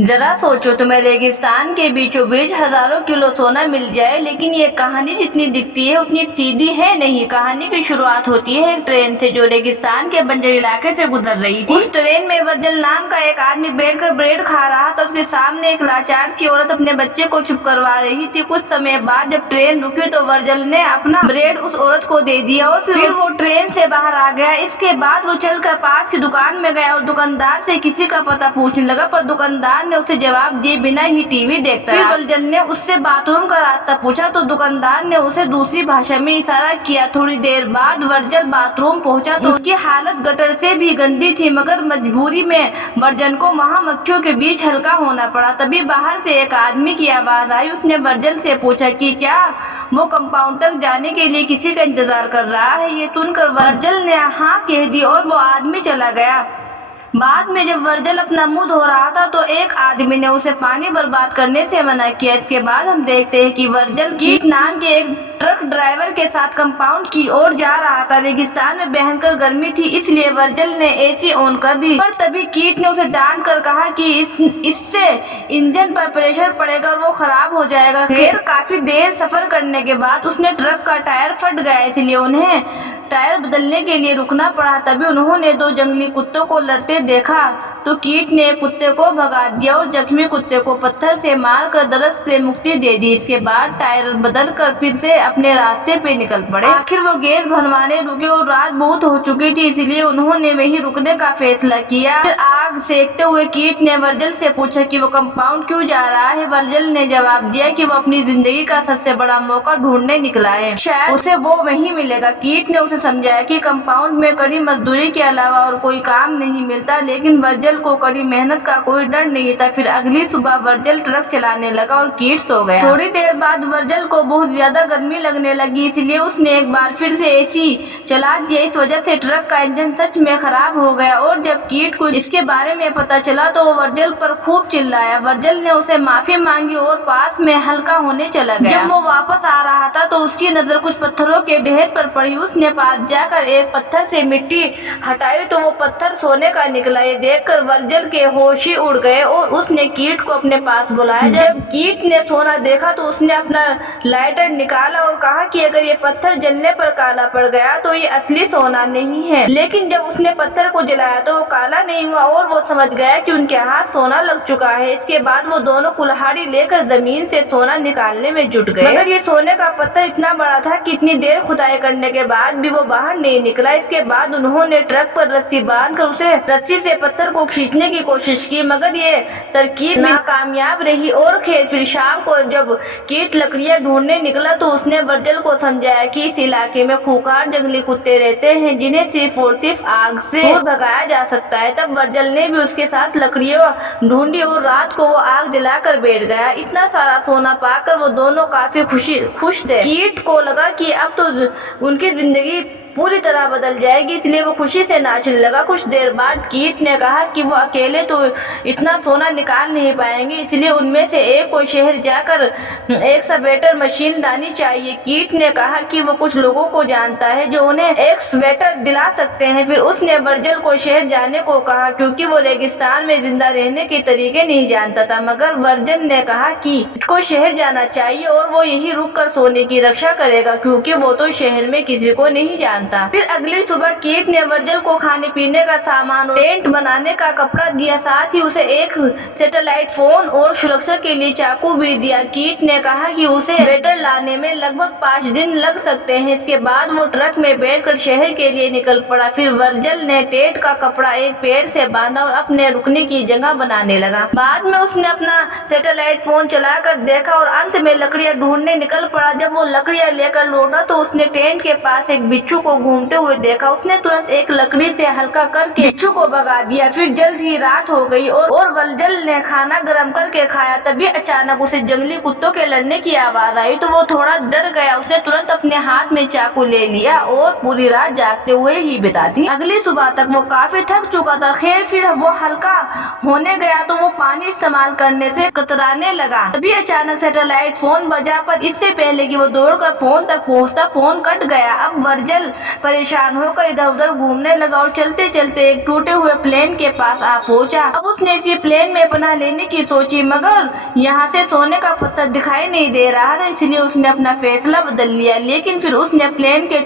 जरा सोचो, तुम्हें रेगिस्तान के बीचों बीच हजारों किलो सोना मिल जाए, लेकिन ये कहानी जितनी दिखती है उतनी सीधी है नहीं। कहानी की शुरुआत होती है एक ट्रेन से जो रेगिस्तान के बंजर इलाके से गुजर रही थी। उस ट्रेन में वर्जल नाम का एक आदमी बैठकर ब्रेड खा रहा था। उसके सामने एक लाचार सी औरत अपने बच्चे को चुप करवा रही थी। कुछ समय बाद जब ट्रेन रुकी तो वर्जल ने अपना ब्रेड उस औरत को दे दिया और फिर वो ट्रेन से बाहर आ गया। इसके बाद वो चलकर पास की दुकान में गया और दुकानदार से किसी का पता पूछने लगा, पर दुकानदार ने उसे जवाब दिए बिना ही टीवी देखता रहा। फिर वर्जल ने उससे बाथरूम का रास्ता पूछा तो दुकानदार ने उसे दूसरी भाषा में इशारा किया। थोड़ी देर बाद वर्जल बाथरूम पहुंचा तो उसकी हालत गटर से भी गंदी थी, मगर मजबूरी में वर्जल को वहां मक्खियों के बीच हल्का होना पड़ा। तभी बाहर से एक आदमी की आवाज आई। उसने वर्जल से पूछा कि क्या वो कंपाउंड तक जाने के लिए किसी का इंतजार कर रहा है। ये सुनकर वर्जल ने हाँ कह दी और वो आदमी चला गया। बाद में जब वर्जल अपना मुंह धो रहा था तो एक आदमी ने उसे पानी बर्बाद करने से मना किया। इसके बाद हम देखते हैं कि वर्जल कीट नाम के एक ट्रक ड्राइवर के साथ कंपाउंड की ओर जा रहा था। रेगिस्तान में भयंकर गर्मी थी, इसलिए वर्जल ने एसी ऑन कर दी, पर तभी कीट ने उसे डांट कर कहा कि इससे इंजन पर प्रेशर पड़ेगा और वो खराब हो जाएगा। फिर काफी देर सफर करने के बाद उसने ट्रक का टायर फट गया, इसलिए उन्हें टायर बदलने के लिए रुकना पड़ा। तभी उन्होंने दो जंगली कुत्तों को लड़ते देखा तो कीट ने कुत्ते को भगा दिया और जख्मी कुत्ते को पत्थर से मारकर दर्द से मुक्ति दे दी। इसके बाद टायर बदल कर फिर से अपने रास्ते पे निकल पड़े। आखिर वो गैस भरवाने रुके और रात बहुत हो चुकी थी, इसलिए उन्होंने वहीं रुकने का फैसला किया। फिर आग सेकते हुए कीट ने वर्जल से पूछा कि वो कंपाउंड क्यों जा रहा है। वर्जल ने जवाब दिया कि वो अपनी जिंदगी का सबसे बड़ा मौका ढूंढने निकला है, शायद उसे वो वहीं मिलेगा। कीट ने उसे समझाया कि कंपाउंड में कड़ी मजदूरी के अलावा और कोई काम नहीं मिलता, लेकिन वर्जल को कड़ी मेहनत का कोई डर नहीं था। फिर अगली सुबह वर्जल ट्रक चलाने लगा और कीट सो गया। थोड़ी देर बाद वर्जल को बहुत ज्यादा गर्मी लगने लगी, इसलिए उसने एक बार फिर से एसी चला दिया। इस वजह से ट्रक का इंजन सच में खराब हो गया और जब कीट को इसके बारे में पता चला तो वो वर्जल पर खूब चिल्लाया। वर्जल ने उसे माफी मांगी और पास में हल्का होने चला गया। जब वो वापस आ रहा था तो उसकी नजर कुछ पत्थरों के ढेर पर पड़ी। उसने पास जाकर एक पत्थर से मिट्टी हटाई तो वो पत्थर सोने का निकला। ये देखकर वर्जल के होश ही उड़ गए और उसने कीट को अपने पास बुलाया। जब कीट ने सोना देखा तो उसने अपना लाइटर निकाला और कहा कि अगर ये पत्थर जलने पर काला पड़ गया तो ये असली सोना नहीं है। लेकिन जब उसने पत्थर को जलाया तो वो काला नहीं हुआ और वो समझ गया कि उनके हाथ सोना लग चुका है। इसके बाद वो दोनों कुल्हाड़ी लेकर जमीन से सोना निकालने में जुट गए, मगर ये सोने का पत्थर इतना बड़ा था कि इतनी देर खुदाई करने के बाद भी वो बाहर नहीं निकला। इसके बाद उन्होंने ट्रक पर रस्सी बांधकर उसे रस्सी से पत्थर को खींचने की कोशिश की, मगर ये तरकीब नाकामयाब रही। और फिर शाम को जब कीट लकड़ियां ढूंढने निकला तो उसने वर्जल को समझाया कि इस इलाके में खूंखार जंगली कुत्ते रहते हैं जिन्हें सिर्फ और सिर्फ आग से दूर भगाया जा सकता है। तब वर्जल ने भी उसके साथ लकड़ियां ढूंढी और रात को वो आग जलाकर बैठ गया। इतना सारा सोना पाकर वो दोनों काफी खुश थे। कीट को लगा कि अब तो उनकी जिंदगी पूरी तरह बदल जाएगी, इसलिए वो खुशी से नाचने लगा। कुछ देर बाद कीट ने कहा कि वो अकेले तो इतना सोना निकाल नहीं पाएंगे, इसलिए उनमें से एक को शहर जाकर एक स्वेटर मशीन लानी चाहिए। कीट ने कहा कि वो कुछ लोगों को जानता है जो उन्हें एक स्वेटर दिला सकते हैं। फिर उसने वर्जल को शहर जाने को कहा क्योंकि वो रेगिस्तान में जिंदा रहने के तरीके नहीं जानता था, मगर वर्जल ने कहा कि को शहर जाना चाहिए और वो यही रुक कर सोने की रक्षा करेगा क्योंकि वो तो शहर में किसी को नहीं जानता। फिर अगली सुबह कीट ने वर्जल को खाने पीने का सामान और टेंट बनाने का कपड़ा दिया, साथ ही उसे एक सैटेलाइट फोन और सुरक्षा के लिए चाकू भी दिया। कीट ने कहा कि उसे स्वेटर लाने में लगभग 5 दिन लग सकते हैं। इसके बाद वो ट्रक में बैठकर शहर के लिए निकल पड़ा। फिर वर्जल ने टेंट का कपड़ा एक पेड़ से बांधा और अपने रुकने की जगह बनाने लगा। बाद में उसने अपना सैटेलाइट फोन चलाकर देखा और अंत में लकड़ियां ढूंढने निकल पड़ा। जब वो लकड़ियां लेकर लौटा तो उसने टेंट के पास एक बिच्छू को घूमते हुए देखा। उसने तुरंत एक लकड़ी से हल्का करके बिच्छू को भगा दिया। फिर जल्द ही रात हो गई और वर्जल ने खाना गर्म करके खाया। तभी अचानक उसे जंगली कुत्तों के लड़ने की आवाज आई तो वो थोड़ा डर गया। उसने तुरंत अपने हाथ में चाकू ले लिया और पूरी रात जागते हुए ही बिता दी। अगली सुबह तक वो काफी थक चुका था। खैर फिर वो हल्का होने गया तो वो पानी इस्तेमाल करने से कतराने लगा। तभी अचानक सैटेलाइट फोन बजा, पर इससे पहले कि वो दौड़कर फोन तक पहुंचता फोन कट गया। अब वर्जल परेशान होकर इधर उधर घूमने लगा और चलते चलते एक टूटे हुए प्लेन के पास आ पहुंचा। अब उसने इसी प्लेन में पनाह लेने की सोची, मगर यहाँ से सोने का पत्थर दिखाई नहीं दे रहा था, इसलिए उसने अपना फैसला बदल लिया। लेकिन फिर उसने प्लेन के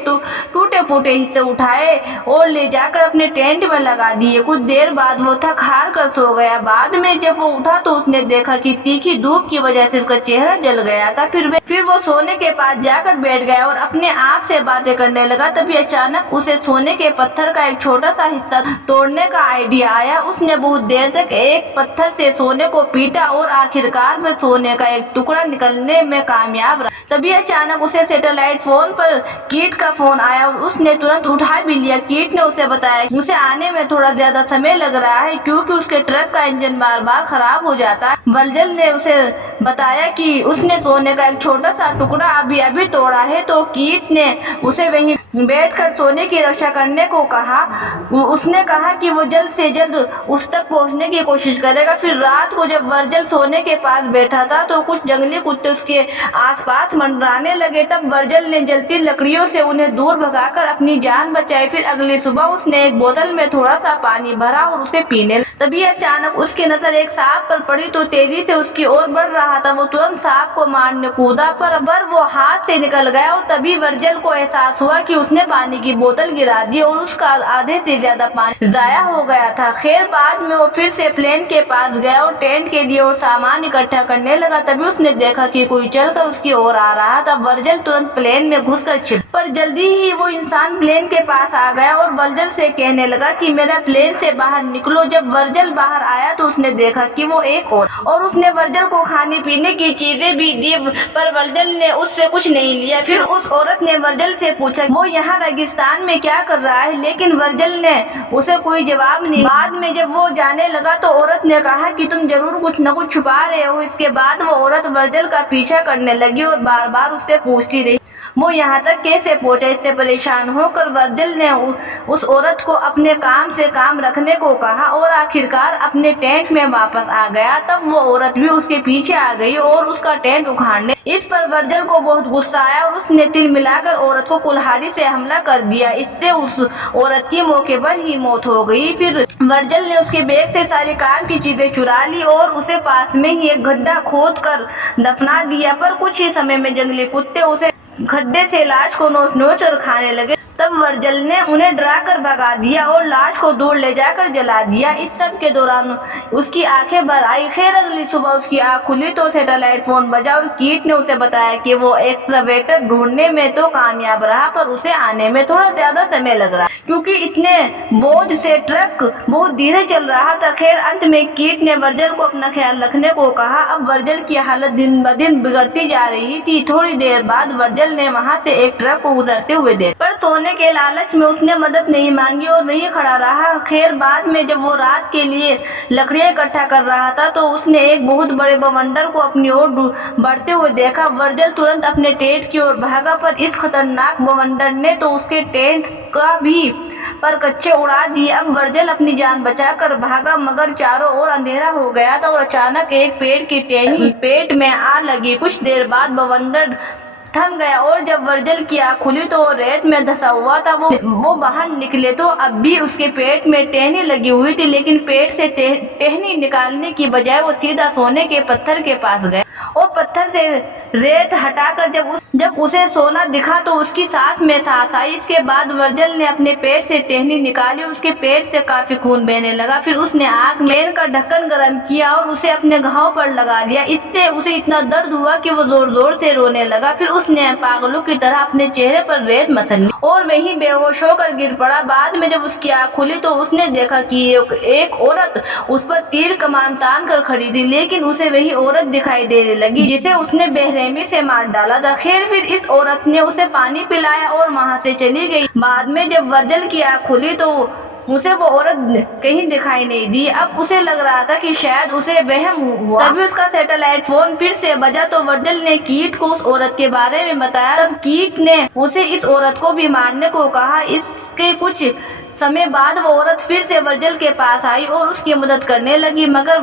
टूटे फूटे हिस्से उठाए और ले जाकर अपने टेंट में लगा दिए। कुछ देर बाद वो थक हार कर सो गया। बाद में जब वो उठा तो उसने देखा कि तीखी धूप की वजह से उसका चेहरा जल गया था। फिर वो सोने के पास जाकर बैठ गया और अपने आप से बातें करने लगा। तभी अचानक उसे सोने के पत्थर का एक छोटा सा हिस्सा तोड़ने का आइडिया आया। उसने बहुत देर तक एक पत्थर से सोने को पीटा और आखिरकार में सोने का एक टुकड़ा निकलने में कामयाब रहा। तभी अचानक उसे सैटेलाइट फोन पर कीट का फोन आया और उसने तुरंत उठा भी लिया। कीट ने उसे बताया कि उसे आने में थोड़ा ज्यादा समय लग रहा है क्योंकि उसके ट्रक का इंजन बार बार खराब हो जाता है। वर्जल ने उसे बताया कि उसने सोने का एक छोटा सा टुकड़ा अभी अभी तोड़ा है, तो कीट ने उसे वहीं बैठकर सोने की रक्षा करने को कहा। उसने कहा कि वो जल्द से जल्द उस तक पहुंचने की कोशिश करेगा। फिर रात को जब वर्जल सोने के पास बैठा था तो कुछ जंगली कुत्ते उसके आसपास मंडराने लगे। तब वर्जल ने जलती लकड़ियों से उन्हें दूर भगाकर अपनी जान बचाई। फिर अगली सुबह उसने एक बोतल में थोड़ा सा पानी भरा और उसे पीने लगा। तभी अचानक उसकी नजर एक सांप पर पड़ी तो तेजी से उसकी ओर बढ़ रहा था। वो तुरंत सांप को मारने कूदा पर वो हाथ से निकल गया और तभी वर्जल को एहसास हुआ कि उसने पानी की बोतल गिरा दी और उसका आधे से ज्यादा पानी जाया हो गया था। खैर बाद में वो फिर से प्लेन के पास गया और टेंट के लिए और सामान इकट्ठा करने लगा। तभी उसने देखा कि कोई चलकर उसकी ओर आ रहा था। वर्जल तुरंत प्लेन में घुसकर छिप, पर जल्दी ही वो इंसान प्लेन के पास आ गया और वर्जल से कहने लगा कि मेरा प्लेन से बाहर निकलो। जब वर्जल बाहर आया तो उसने देखा कि वो एक और उसने वर्जल को खाने पीने की चीजें भी दी, पर वर्जल ने उससे कुछ नहीं लिया। फिर उस औरत ने वर्जल से पूछा वो यहाँ रेगिस्तान में क्या कर रहा है, लेकिन वर्जल ने उसे कोई जवाब नहीं। बाद में जब वो जाने लगा तो औरत ने कहा कि तुम जरूर कुछ न कुछ छुपा रहे हो। इसके बाद वो औरत वर्जल का पीछा करने लगी और बार बार उससे पूछती रही वो यहाँ तक कैसे पहुंचा। इससे परेशान होकर वर्जल ने उस औरत को अपने काम से काम रखने को कहा और आखिरकार अपने टेंट में वापस आ गया। तब वो औरत भी उसके पीछे आ गई और उसका टेंट उखाड़ने। इस पर वर्जल को बहुत गुस्सा आया और उसने तिल मिलाकर औरत को कुल्हाड़ी से हमला कर दिया। इससे उस औरत की मौके पर ही मौत हो गई। फिर वर्जल ने उसके बैग से सारी काम की चीजें चुरा ली और उसे पास में ही एक गड्ढा खोद कर दफना दिया। पर कुछ ही समय में जंगली कुत्ते उसे खड्डे से लाश को नोच नोच कर खाने लगे। तब वर्जल ने उन्हें डरा कर भगा दिया और लाश को दूर ले जाकर जला दिया। इस सब के दौरान उसकी आंखें भर आई। खैर अगली सुबह उसकी आंख खुली तो सैटेलाइट फोन बजा और कीट ने उसे बताया कि वो एक्सकवेटर ढूंढने में तो कामयाब रहा, पर उसे आने में थोड़ा ज्यादा समय लग रहा क्योंकि इतने बोझ से ट्रक बहुत धीरे चल रहा था। खैर अंत में कीट ने वर्जल को अपना ख्याल रखने को कहा। अब वर्जल की हालत दिन ब दिन बिगड़ती जा रही थी। थोड़ी देर बाद वर्जल ने वहाँ से एक ट्रक को गुजरते हुए देखा, पर सोने के लालच में उसने मदद नहीं मांगी और वहीं खड़ा रहा। खैर बाद में जब वो रात के लिए लकड़ियां इकट्ठा कर रहा था तो उसने एक बहुत बड़े बवंडर को अपनी ओर बढ़ते हुए देखा। वर्जल तुरंत अपने टेंट की ओर भागा, पर इस खतरनाक बवंडर ने तो उसके टेंट का भी पर कच्चे उड़ा दिए। अब वर्जल अपनी जान बचाकर भागा, मगर चारों ओर अंधेरा हो गया था और अचानक एक पेड़ की टहनी पेट में आ लगी। कुछ देर बाद बवंडर थम गया और जब वर्जल की आँख खुली तो रेत में धंसा हुआ था। वो बाहर निकले तो अब भी उसके पेट में टहनी लगी हुई थी, लेकिन पेट से टहनी निकालने की बजाय वो सीधा सोने के पत्थर के पास गए और पत्थर से रेत हटाकर जब उसे सोना दिखा तो उसकी सांस में सांस आई। इसके बाद वर्जल ने अपने पेट से टहनी निकाली और उसके पेट से काफी खून बहने लगा। फिर उसने आग में का ढक्कन गर्म किया और उसे अपने घाव पर लगा दिया। इससे उसे इतना दर्द हुआ कि वो जोर जोर से रोने लगा। फिर उसने पागलों की तरह अपने चेहरे पर रेत मसल ली और वहीं बेहोश होकर गिर पड़ा। बाद में जब उसकी आँख खुली तो उसने देखा कि एक औरत उस पर तीर कमान तान कर खड़ी थी, लेकिन उसे वही औरत दिखाई देने लगी जिसे उसने बेरहमी से मार डाला था। खैर फिर इस औरत ने उसे पानी पिलाया और वहाँ से चली गई। बाद में जब वर्जल की आँख खुली तो उसे वो औरत कहीं दिखाई नहीं दी। अब उसे लग रहा था कि शायद उसे वहम हुआ। तभी उसका सैटेलाइट फोन फिर से बजा तो वर्जल ने कीट को उस औरत के बारे में बताया। तब कीट ने उसे इस औरत को भी मारने को कहा। इसके कुछ समय बाद वो औरत फिर से वर्जल के पास आई और उसकी मदद करने लगी, मगर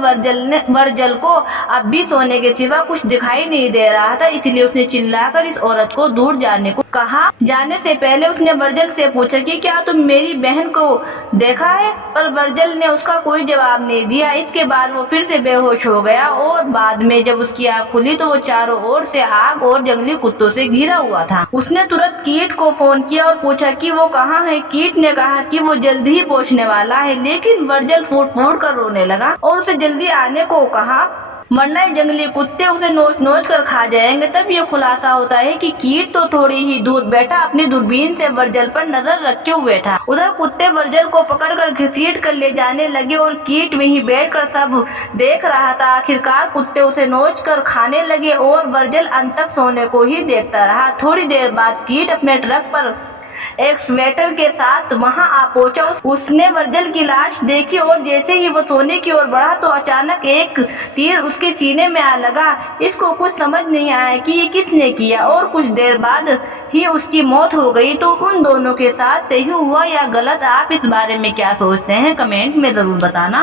वर्जल को अब भी सोने के सिवा कुछ दिखाई नहीं दे रहा था। इसलिए उसने चिल्लाकर इस औरत को दूर जाने को कहा। जाने से पहले उसने वर्जल से पूछा कि क्या तुम मेरी बहन को देखा है, पर वर्जल ने उसका कोई जवाब नहीं दिया। इसके बाद वो फिर से बेहोश हो गया और बाद में जब उसकी आँख खुली तो वो चारों ओर से आग और जंगली कुत्तों से घिरा हुआ था। उसने तुरंत कीट को फोन किया और पूछा कि वो कहाँ है। कीट ने कहा कि वो जल्दी ही पहुँचने वाला है, लेकिन वर्जल फूट फूट कर रोने लगा और उसे जल्दी आने को कहा, वरना ये जंगली कुत्ते उसे नोच नोच कर खा जाएंगे। तब ये खुलासा होता है कि कीट तो थोड़ी ही दूर बैठा अपनी दूरबीन से वर्जल पर नजर रखे हुए था। उधर कुत्ते वर्जल को पकड़कर घसीट कर ले जाने लगे और कीट वहीं बैठकर सब देख रहा था। आखिरकार कुत्ते उसे नोच कर खाने लगे और वर्जल अंत तक सोने को ही देखता रहा। थोड़ी देर बाद कीट अपने ट्रक पर एक स्वेटर के साथ वहां आ पहुंचा। उसने वर्जल की लाश देखी और जैसे ही वो सोने की ओर बढ़ा तो अचानक एक तीर उसके सीने में आ लगा। इसको कुछ समझ नहीं आया कि ये किसने किया और कुछ देर बाद ही उसकी मौत हो गई। तो उन दोनों के साथ सही हुआ या गलत, आप इस बारे में क्या सोचते हैं, कमेंट में जरूर बताना।